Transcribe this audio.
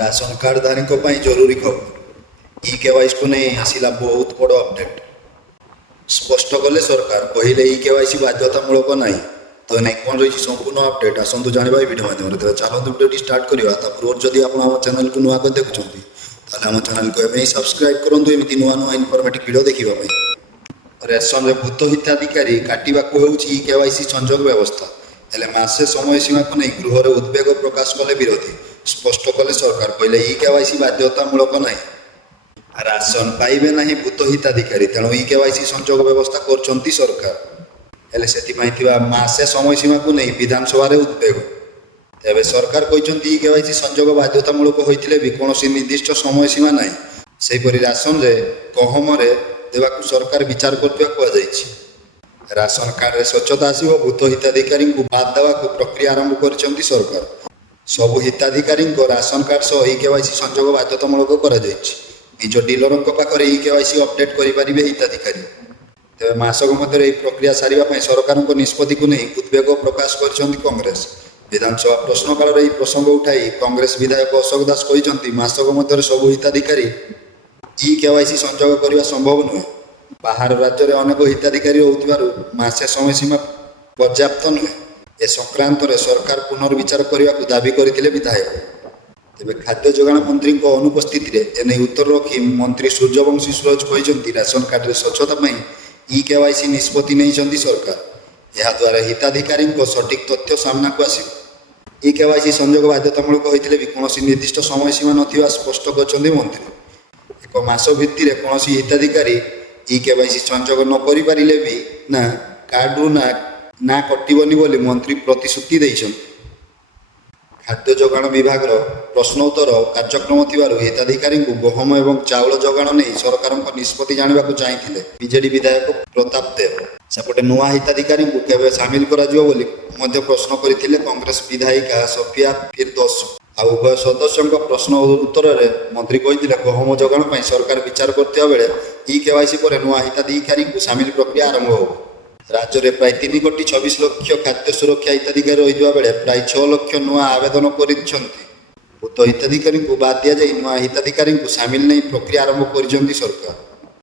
Ration कार्डधारी जरूरी खबर ई केवाईसी को नहीं आसला बहुत बड़ अपडेट स्पष्ट कले सरकार कहले ई केवाईसी बाध्यतामूलक ना तो नहीं कौन रही संपूर्ण अपडेट आसतु जाना भिडियो माध्यम चलते भिडियो स्टार्ट करवा पूर्व जदि आप चैनल को नुआ देखुं आम चैनल को एवं सब्सक्राइब करूँ एमती नुआ नुआ इनफर्मेटिव भिडियो देखा रेशन में भूत हिताधिकारी काटा ई केवाईसी संजोग व्यवस्था हेले मासे समय सीमा को नहीं गृह उद्वेग प्रकाश कले विरोधी स्पष्ट कले सरकार कहले ई केवाईसी बाध्यतामूलक ना राशन पाइबे ना भूत हिताधिकारी तेणु ई केवाईसी संजोग व्यवस्था कर सरकार हेले से मासे समय सीमा को नहीं विधानसभा उद्वेग तेरे सरकार कहते ई केवाईसी संजोग बाध्यतामूलक होते भी कौन निर्दिष्ट समय सीमा ना सेपरी राशन रे गहम देवाक सरकार विचार कर राशन कार्ड रे स्वच्छता आसो भूत हिताधिकारी बाद देवा प्रक्रिया आरंभ कर सरकार सबु हिताधिकारी राशन कार्ड सह ई केवाईसी संजोग बाध्यतामूलक कर निज डीलर पाखे ई केवाईसी अपडेट करेंगे हिताधिकारी तेज मासक मध्य प्रक्रिया सारे सरकार निष्पत्ति को नहीं उद्वेग प्रकाश कर कांग्रेस विधानसभा प्रश्नकाल में प्रसंग उठाई कांग्रेस विधायक अशोक दास कहते मासक मध्य सबु हिताधिकारी ई केवाईसी संजोग करने संभव नुहे बाहर राज्य में अनेक हिताधिकारी होते समय सीमा पर्याप्त नुहे ए संक्रांत में सरकार पुनर्विचार करने को दाबी करते विधायक तेज खाद्य जोगाण मंत्री अनुपस्थित एने उत्तर रखी मंत्री सूर्यवंशी सूरज कहते राशन कार्ड रे स्वच्छता ई केवाईसी निष्पत्ति नहीं सरकार यह द्वारा हिताधिकारी सठिक तथ्य सामना को आस ई केवाईसी संजोग बाध्यतामूलक होते भी कौन निर्दिष्ट समय सीमा ना स्पष्ट कर मंत्री एक मास भित्ति कौन हिताधिकारी ई केवाईसी संजोग न करें भी ना कार्ड रु ना कटबनी बोली मंत्री प्रतिश्रुति देइछन खाद्य जोगाण विभाग प्रश्नोत्तर कार्यक्रम थिबारु हिताधिकारी गहम एवं चाउल जोगाण नहीं सरकार निष्पत्ति जानवा चाहिए बीजेडी विधायक प्रताप देव सेपटे नुआ हिताधिकारी केवे सामिल करा बोली प्रश्न करथिले कांग्रेस विधायिका सफिया फिरदौस आ उभय सदस्यों प्रश्न उत्तर में मंत्री कहते गहम जोगाण सरकार विचार करता बेले ई केवाईसी पर नुआ हिताधिकारी सामिल प्रक्रिया आरंभ हो राज्य में प्राय 3 कोटी 26 लाख खाद्य सुरक्षा हिताधिकारी रही बेले प्राय 6 लाख नुआ आवेदन कर भूत हिताधिकारी बाद दि जाए नुआ हिताधिकारी सामिल नहीं प्रक्रिया आरंभ कर सरकार।